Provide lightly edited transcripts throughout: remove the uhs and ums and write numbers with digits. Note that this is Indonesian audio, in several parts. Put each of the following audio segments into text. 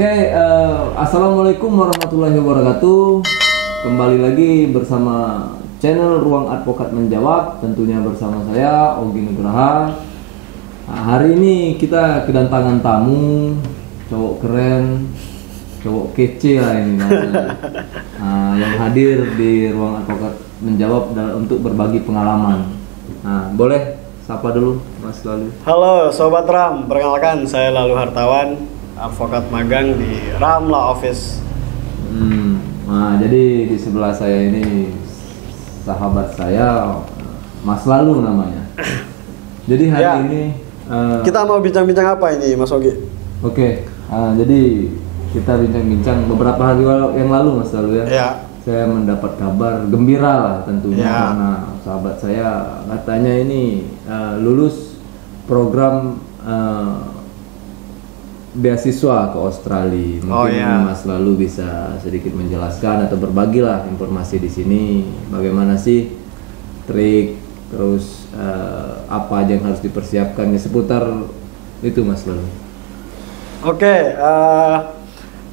Assalamualaikum warahmatullahi wabarakatuh. Kembali lagi bersama channel Ruang Advokat Menjawab, tentunya bersama saya Ogi Nugraha. Nah, hari ini kita kedatangan tamu, cowok keren, cowok kece lah ini yang hadir di Ruang Advokat Menjawab untuk berbagi pengalaman. Nah, boleh sapa dulu Mas Lalu. Halo Sobat Ram, perkenalkan saya Lalu Hartawan, advokat magang di Ramla Office. Nah, jadi di sebelah saya ini sahabat saya, Mas Lalu namanya. Jadi hari ini kita mau bincang-bincang apa ini, Mas Ogi? Oke, jadi kita bincang-bincang beberapa hari yang lalu, Mas Lalu ya. Ya. Saya mendapat kabar gembira lah tentunya karena sahabat saya katanya ini lulus program beasiswa ke Australia. Mungkin Mas Lalu bisa sedikit menjelaskan atau berbagilah informasi di sini. Bagaimana sih trik, terus apa aja yang harus dipersiapkan seputar itu, Mas Lalu. Oke,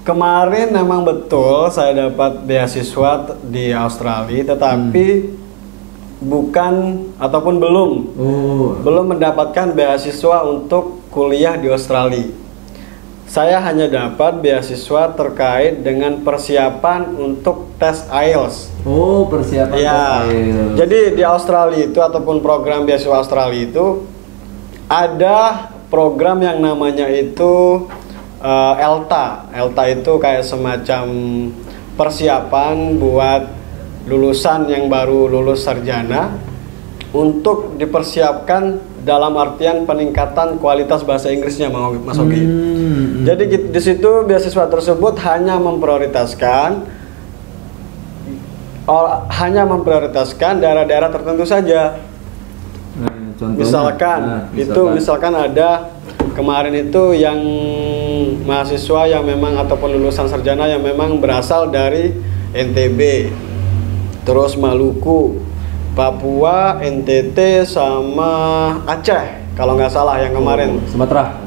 kemarin memang betul saya dapat beasiswa di Australia, tetapi bukan ataupun belum mendapatkan beasiswa untuk kuliah di Australia. Saya hanya dapat beasiswa terkait dengan persiapan untuk tes IELTS. Oh, persiapan tes IELTS. Jadi di Australia itu ataupun program beasiswa Australia itu ada program yang namanya itu ELTA. ELTA itu kayak semacam persiapan buat lulusan yang baru lulus sarjana untuk dipersiapkan dalam artian peningkatan kualitas bahasa Inggrisnya, Mas Ogi. Jadi di situ beasiswa tersebut hanya memprioritaskan daerah-daerah tertentu saja. Contohnya, misalkan ada kemarin itu yang mahasiswa yang memang ataupun lulusan sarjana yang memang berasal dari NTB, terus Maluku, Papua, NTT, sama Aceh kalau nggak salah yang kemarin.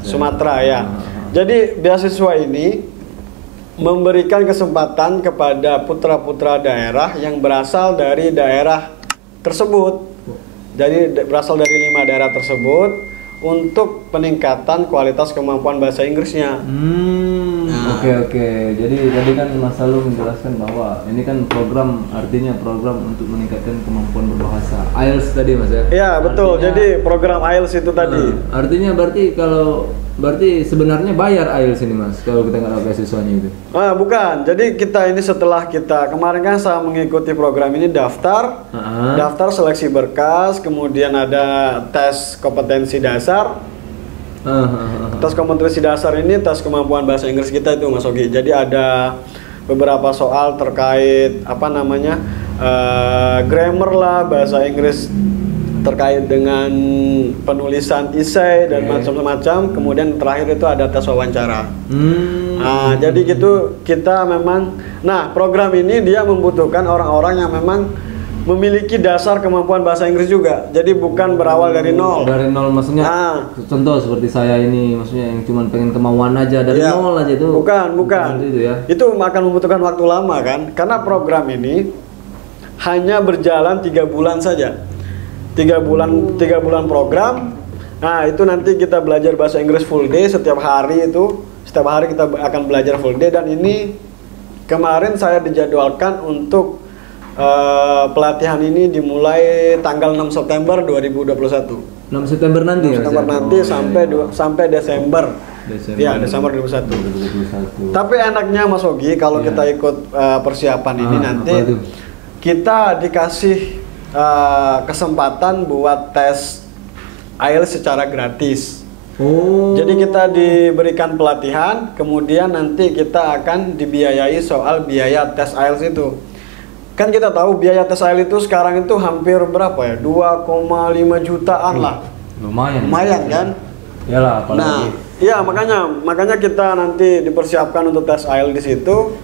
Sumatera ya. Jadi beasiswa ini memberikan kesempatan kepada putra-putra daerah yang berasal dari daerah tersebut. Jadi berasal dari 5 daerah tersebut untuk peningkatan kualitas kemampuan bahasa Inggrisnya. Oke. Jadi tadi kan Mas Lalu menjelaskan bahwa ini kan program, artinya program untuk meningkatkan kemampuan berbahasa IELTS tadi, Mas ya? Iya, betul. Jadi program IELTS itu tadi. Artinya berarti sebenarnya bayar IELTS ini, Mas, kalau kita nggak dapat beasiswanya itu? Bukan. Jadi kita ini setelah kemarin kan saya mengikuti program ini daftar seleksi berkas, kemudian ada tes kompetensi dasar. Tes kompetensi dasar ini tes kemampuan bahasa Inggris kita itu, Mas Ogi. Jadi ada beberapa soal terkait grammar lah, bahasa Inggris terkait dengan penulisan esai dan macam-macam. Kemudian terakhir itu ada tes wawancara. Jadi gitu kita memang. Nah, program ini dia membutuhkan orang-orang yang memang memiliki dasar kemampuan bahasa Inggris juga. Jadi bukan berawal dari nol. Dari nol maksudnya. Contoh seperti saya ini, maksudnya yang cuma pengen kemauan aja dari nol aja itu. Bukan. Itu ya. Itu akan membutuhkan waktu lama kan? Karena program ini hanya berjalan 3 bulan saja. 3 bulan program. Nah, itu nanti kita belajar bahasa Inggris full day setiap hari itu. Setiap hari kita akan belajar full day, dan ini kemarin saya dijadwalkan untuk pelatihan ini dimulai tanggal 6 September 2021. 6 September nanti sampai Desember. Ya, Desember 2021. Tapi enaknya Mas Ogi kalau kita ikut persiapan ini nanti kita dikasih kesempatan buat tes IELTS secara gratis. Jadi kita diberikan pelatihan, kemudian nanti kita akan dibiayai soal biaya tes IELTS itu. Kan kita tahu biaya tes IELTS itu sekarang itu hampir berapa ya? 2,5 jutaan lah. Lumayan kan? Iyalah, apalagi. Makanya kita nanti dipersiapkan untuk tes IELTS di situ.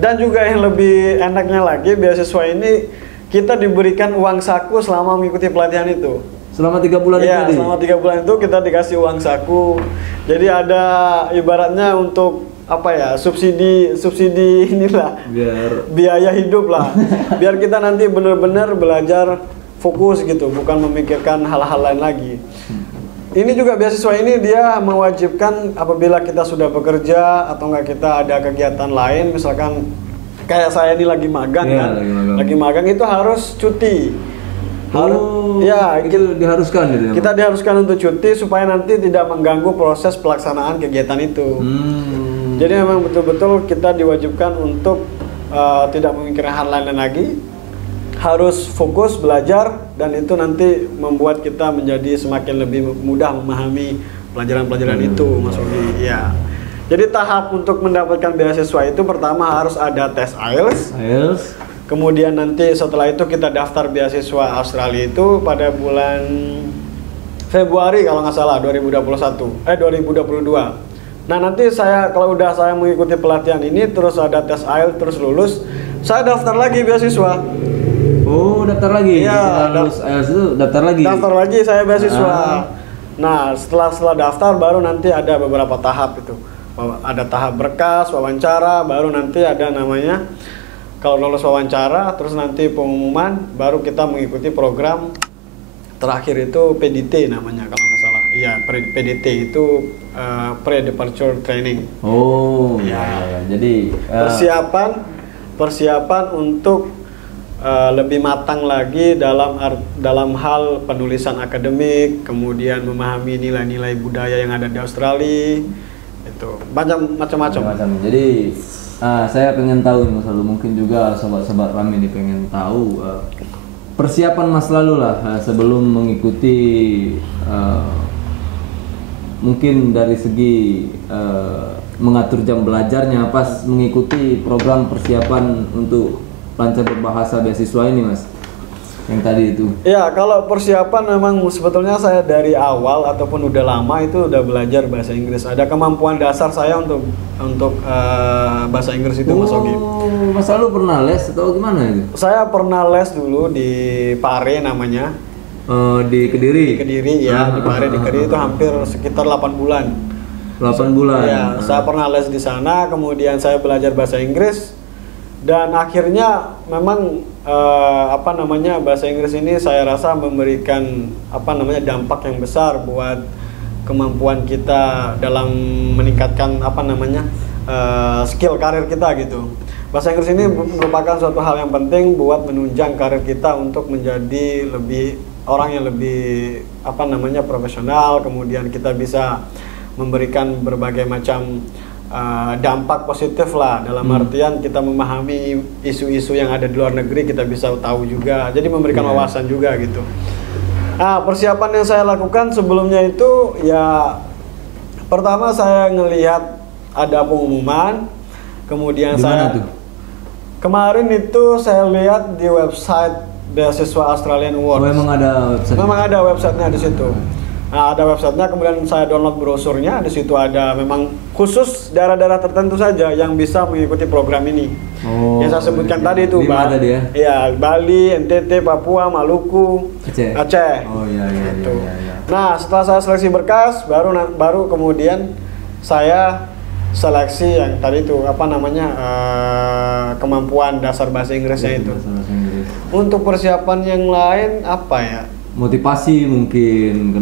Dan juga yang lebih enaknya lagi, beasiswa ini kita diberikan uang saku selama mengikuti pelatihan itu. Selama 3 bulan itu Iya, tadi? selama 3 bulan itu kita dikasih uang saku. Jadi ada ibaratnya untuk apa ya, subsidi inilah, biaya hidup lah. Biar kita nanti benar-benar belajar fokus gitu, bukan memikirkan hal-hal lain lagi. Ini juga beasiswa ini dia mewajibkan apabila kita sudah bekerja atau enggak kita ada kegiatan lain, misalkan kayak saya ini lagi magang kan, lagi magang itu harus cuti. Ya, itu diharuskan gitu ya. Kita diharuskan untuk cuti supaya nanti tidak mengganggu proses pelaksanaan kegiatan itu. Jadi memang betul-betul kita diwajibkan untuk tidak memikirkan hal lain lagi, harus fokus belajar, dan itu nanti membuat kita menjadi semakin lebih mudah memahami pelajaran-pelajaran itu, Mas Ogi. Ya. Jadi tahap untuk mendapatkan beasiswa itu pertama harus ada tes IELTS. Kemudian nanti setelah itu kita daftar beasiswa Australia itu pada bulan Februari kalau nggak salah 2022. Nah nanti kalau udah saya mengikuti pelatihan ini terus ada tes IELTS terus lulus, saya daftar lagi beasiswa. Oh, daftar lagi? Iya, lulus IELTS itu daftar lagi? Daftar lagi saya beasiswa. Nah setelah daftar baru nanti ada beberapa tahap itu. Ada tahap berkas, wawancara, baru nanti ada namanya, kalau lolos wawancara, terus nanti pengumuman, baru kita mengikuti program terakhir itu PDT namanya kalau nggak salah. Iya, PDT itu pre-departure training. Oh, ya. Jadi persiapan untuk lebih matang lagi dalam hal penulisan akademik, kemudian memahami nilai-nilai budaya yang ada di Australia, itu macam-macam. Jadi saya pengen tahu nih Mas Lalu, mungkin juga sobat-sobat Rami ini pengen tahu persiapan Mas Lalu lah sebelum mengikuti mungkin dari segi mengatur jam belajarnya pas mengikuti program persiapan untuk lancar berbahasa beasiswa ini Mas, yang tadi itu. Ya, kalau persiapan memang sebetulnya saya dari awal ataupun udah lama itu udah belajar bahasa Inggris. Ada kemampuan dasar saya untuk bahasa Inggris itu, Mas Ogi. Mas Lalu pernah les atau gimana itu? Saya pernah les dulu di Pare namanya. Di Kediri? Di Kediri ya, di Pare di Kediri itu hampir sekitar 8 bulan. 8 bulan? Ya, saya pernah les di sana, kemudian saya belajar bahasa Inggris. Dan akhirnya memang bahasa Inggris ini saya rasa memberikan dampak yang besar buat kemampuan kita dalam meningkatkan skill karir kita gitu. Bahasa Inggris ini merupakan suatu hal yang penting buat menunjang karir kita untuk menjadi orang yang lebih profesional, kemudian kita bisa memberikan berbagai macam dampak positif lah, dalam artian kita memahami isu-isu yang ada di luar negeri, kita bisa tahu juga, jadi memberikan wawasan juga gitu. Nah, persiapan yang saya lakukan sebelumnya itu ya, pertama saya ngelihat ada pengumuman, kemudian kemarin itu saya lihat di website beasiswa Australian Awards. Memang ada website? Memang ada websitenya di situ. Nah, ada websitenya, kemudian saya download brosurnya. Di situ ada memang khusus daerah-daerah tertentu saja yang bisa mengikuti program ini. Yang saya sebutkan tadi itu, Bali, NTT, Papua, Maluku, Aceh. Oh iya. Nah, setelah saya seleksi berkas, baru kemudian saya seleksi yang tadi itu kemampuan dasar bahasa Inggrisnya itu. Untuk persiapan yang lain apa ya? Motivasi mungkin,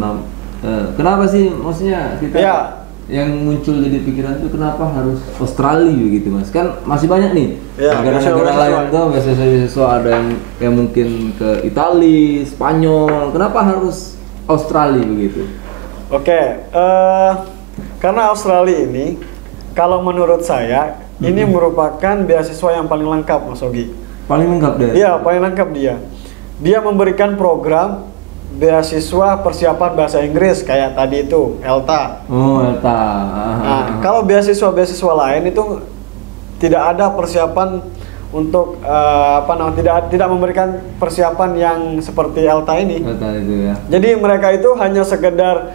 kenapa sih maksudnya kita yang muncul jadi pikiran itu kenapa harus Australia begitu Mas? Kan masih banyak nih negara-negara lain tuh beasiswa ada yang mungkin ke Italia, Spanyol, kenapa harus Australia begitu? Oke, karena Australia ini kalau menurut saya ini merupakan beasiswa yang paling lengkap, Mas Ogi. Paling lengkap dia? Iya, paling lengkap dia. Dia memberikan program beasiswa persiapan bahasa Inggris kayak tadi itu, ELTA. ELTA. Nah, kalau beasiswa lain itu tidak ada persiapan untuk tidak memberikan persiapan yang seperti ELTA ini. ELTA itu ya. Jadi mereka itu hanya sekedar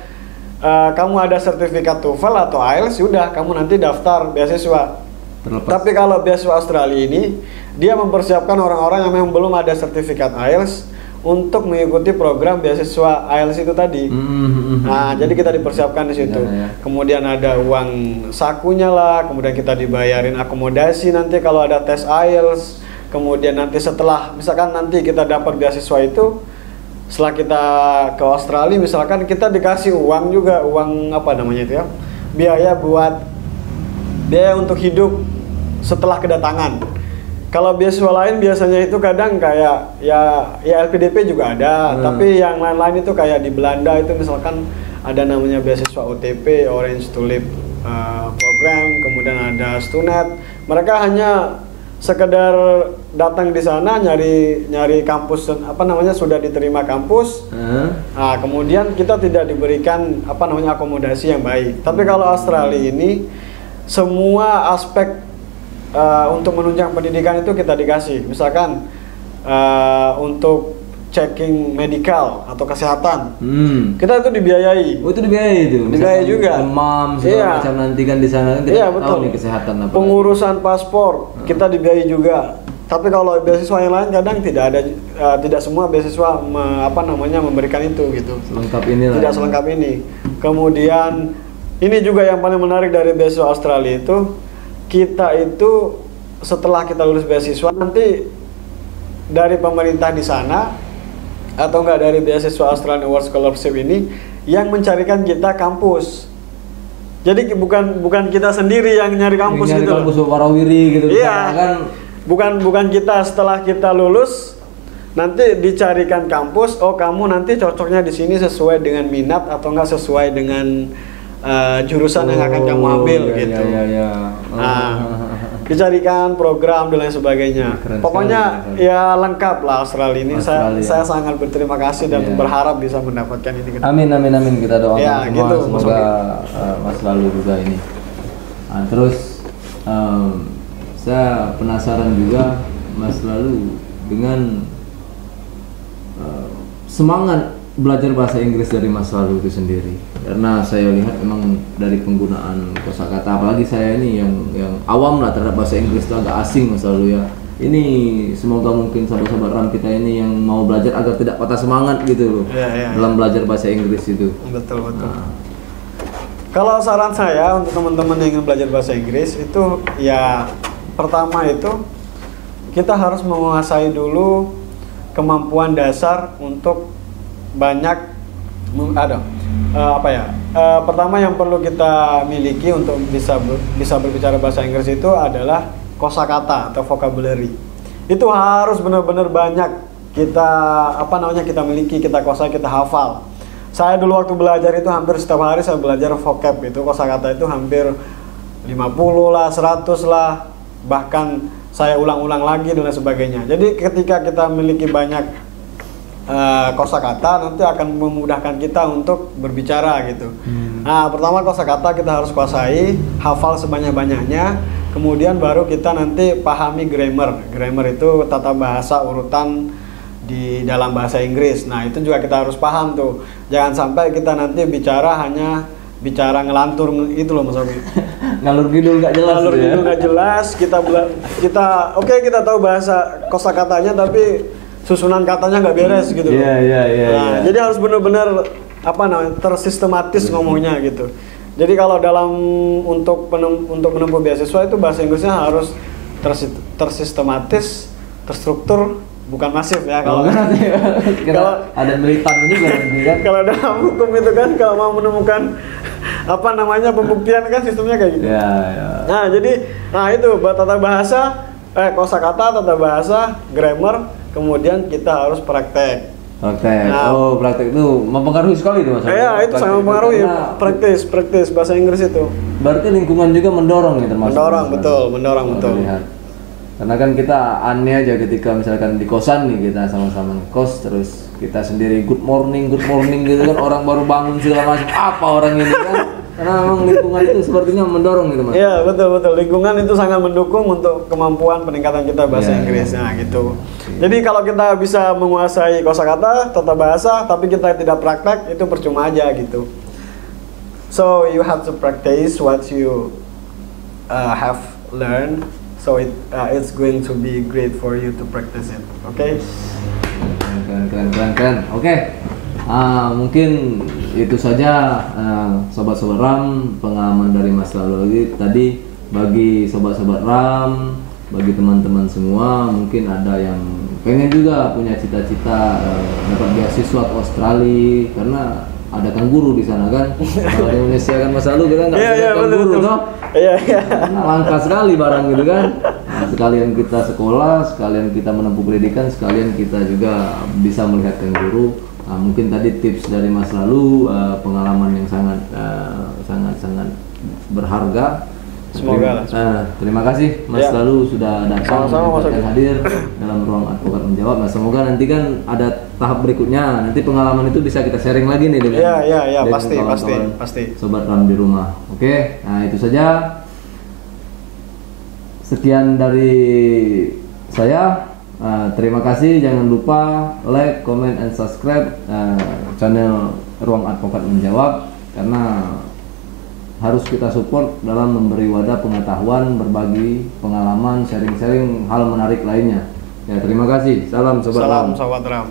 kamu ada sertifikat TOEFL atau IELTS, sudah kamu nanti daftar beasiswa. Terlepas. Tapi kalau beasiswa Australia ini dia mempersiapkan orang-orang yang memang belum ada sertifikat IELTS untuk mengikuti program beasiswa IELTS itu tadi. Nah, jadi kita dipersiapkan di situ. Ya. Kemudian ada uang sakunya lah, kemudian kita dibayarin akomodasi nanti kalau ada tes IELTS. Kemudian nanti setelah, misalkan nanti kita dapat beasiswa itu, setelah kita ke Australia misalkan kita dikasih uang juga, uang apa namanya itu ya, biaya untuk hidup setelah kedatangan. Kalau beasiswa lain biasanya itu kadang kayak ya LPDP juga ada, tapi yang lain-lain itu kayak di Belanda itu misalkan ada namanya beasiswa OTP, Orange Tulip Program, kemudian ada Stunet. Mereka hanya sekedar datang di sana nyari kampus sudah diterima kampus. Nah, kemudian kita tidak diberikan akomodasi yang baik. Tapi kalau Australia ini semua aspek untuk menunjang pendidikan itu kita dikasih. Misalkan untuk checking medikal atau kesehatan, kita itu dibiayai. Oh, itu dibiayai itu. Dibiayai juga. Demam segala macam nanti kan di sana kan kita tahu nih kesehatan apa. Pengurusan paspor kita dibiayai juga. Tapi kalau beasiswa yang lain kadang tidak semua beasiswa memberikan itu gitu. Selengkap ini lah. Tidak selengkap ini. Kemudian ini juga yang paling menarik dari beasiswa Australia itu, kita itu setelah kita lulus beasiswa nanti dari pemerintah di sana atau enggak dari beasiswa Australian Award Scholarship ini yang mencarikan kita kampus. Jadi bukan kita sendiri yang nyari kampus gitu. Kampus warawiri gitu. Iya. Kan bukan kita setelah kita lulus nanti dicarikan kampus. Oh, kamu nanti cocoknya di sini sesuai dengan minat atau enggak sesuai dengan jurusan yang akan kamu ambil gitu. Dicarikan program dan lain sebagainya. Keren pokoknya sekali. Ya lengkap lah Australia ini. Saya sangat berterima kasih dan berharap bisa mendapatkan ini. Amin kita doakan ya, semua gitu, semoga Mas Lalu juga ini. Nah, terus saya penasaran juga Mas Lalu dengan semangat belajar bahasa Inggris dari Mas Lalu itu sendiri, karena saya lihat memang dari penggunaan kosakata, apalagi saya ini yang awam lah terhadap bahasa Inggris itu agak asing Mas Lalu ya. Ini semoga mungkin sahabat-sahabat RAM kita ini yang mau belajar agar tidak patah semangat gitu loh dalam belajar bahasa Inggris itu. Betul. Kalau saran saya untuk teman-teman yang ingin belajar bahasa Inggris itu ya pertama itu kita harus menguasai dulu kemampuan dasar untuk pertama yang perlu kita miliki untuk bisa berbicara bahasa Inggris itu adalah kosakata atau vocabulary. Itu harus benar-benar banyak kita miliki, kita kuasai, kita hafal. Saya dulu waktu belajar itu hampir setiap hari saya belajar vocab itu, kosakata itu hampir 50 lah, 100 lah, bahkan saya ulang-ulang lagi dan lain sebagainya. Jadi ketika kita memiliki banyak kosakata nanti akan memudahkan kita untuk berbicara gitu. Nah, pertama kosakata kita harus kuasai, hafal sebanyak-banyaknya, kemudian baru kita nanti pahami grammar. Grammar itu tata bahasa urutan di dalam bahasa Inggris. Nah, itu juga kita harus paham tuh. Jangan sampai kita nanti bicara ngelantur itu loh Mas Ogi. Ngalur ngidul nggak jelas. Ngalur ngidul nggak jelas. Kita tahu bahasa kosakatanya tapi susunan katanya nggak beres gitu. Iya. Jadi harus benar-benar tersistematis ngomongnya gitu. Jadi kalau untuk menempuh beasiswa itu bahasa Inggrisnya harus tersistematis, terstruktur, bukan masif ya kalau ada militan juga kan. Kalau dalam hukum itu kan kalau mau menemukan pembuktian kan sistemnya kayak gitu. Nah, jadi itu tata bahasa, kosakata, tata bahasa, grammar, kemudian kita harus praktek. Praktek itu mempengaruhi sekali itu Mas. Iya, itu sangat mempengaruhi praktis bahasa Inggris itu. Berarti lingkungan juga mendorong ya termasuk. Mendorong betul. Karena kan kita aneh aja ketika misalkan di kosan nih, kita sama-sama kos terus kita sendiri good morning gitu kan, orang baru bangun segala macam, apa orang ini kan. Karena memang lingkungan itu sepertinya mendorong gitu Mas. Iya, betul. Lingkungan itu sangat mendukung untuk kemampuan peningkatan kita bahasa Inggris. Nah, gitu. Jadi kalau kita bisa menguasai kosakata, tata bahasa, tapi kita tidak praktek, itu percuma aja gitu. So you have to practice what you have learned. So it's going to be great for you to practice it. Okay? keren. Oke. Mungkin itu saja sobat-sobat RAM pengalaman dari Mas lalu tadi. Bagi sobat-sobat RAM, bagi teman-teman semua, mungkin ada yang pengen juga punya cita-cita dapat beasiswa ke Australia karena ada kanguru di sana kan. Kalau di Indonesia kan Mas lalu kita nggak punya kanguru toh. Iya. Karena langka sekali barang gitu kan. Nah, sekalian kita sekolah, sekalian kita menempuh pendidikan, sekalian kita juga bisa melihat kanguru. Mungkin tadi tips dari Mas lalu pengalaman yang sangat berharga. Semoga lah. Terima kasih Mas lalu sudah datang dan hadir dalam ruang advokat menjawab. Nah, semoga nanti kan ada tahap berikutnya. Nanti pengalaman itu bisa kita sharing lagi nih dengan pasti. Sobat RAM di rumah. Oke, nah itu saja. Sekian dari saya. Terima kasih. Jangan lupa like, comment, and subscribe channel Ruang Advokat Menjawab karena harus kita support dalam memberi wadah pengetahuan, berbagi pengalaman, sharing-sharing hal menarik lainnya. Ya, terima kasih. Salam Sobat RAM. Salam Sobat RAM.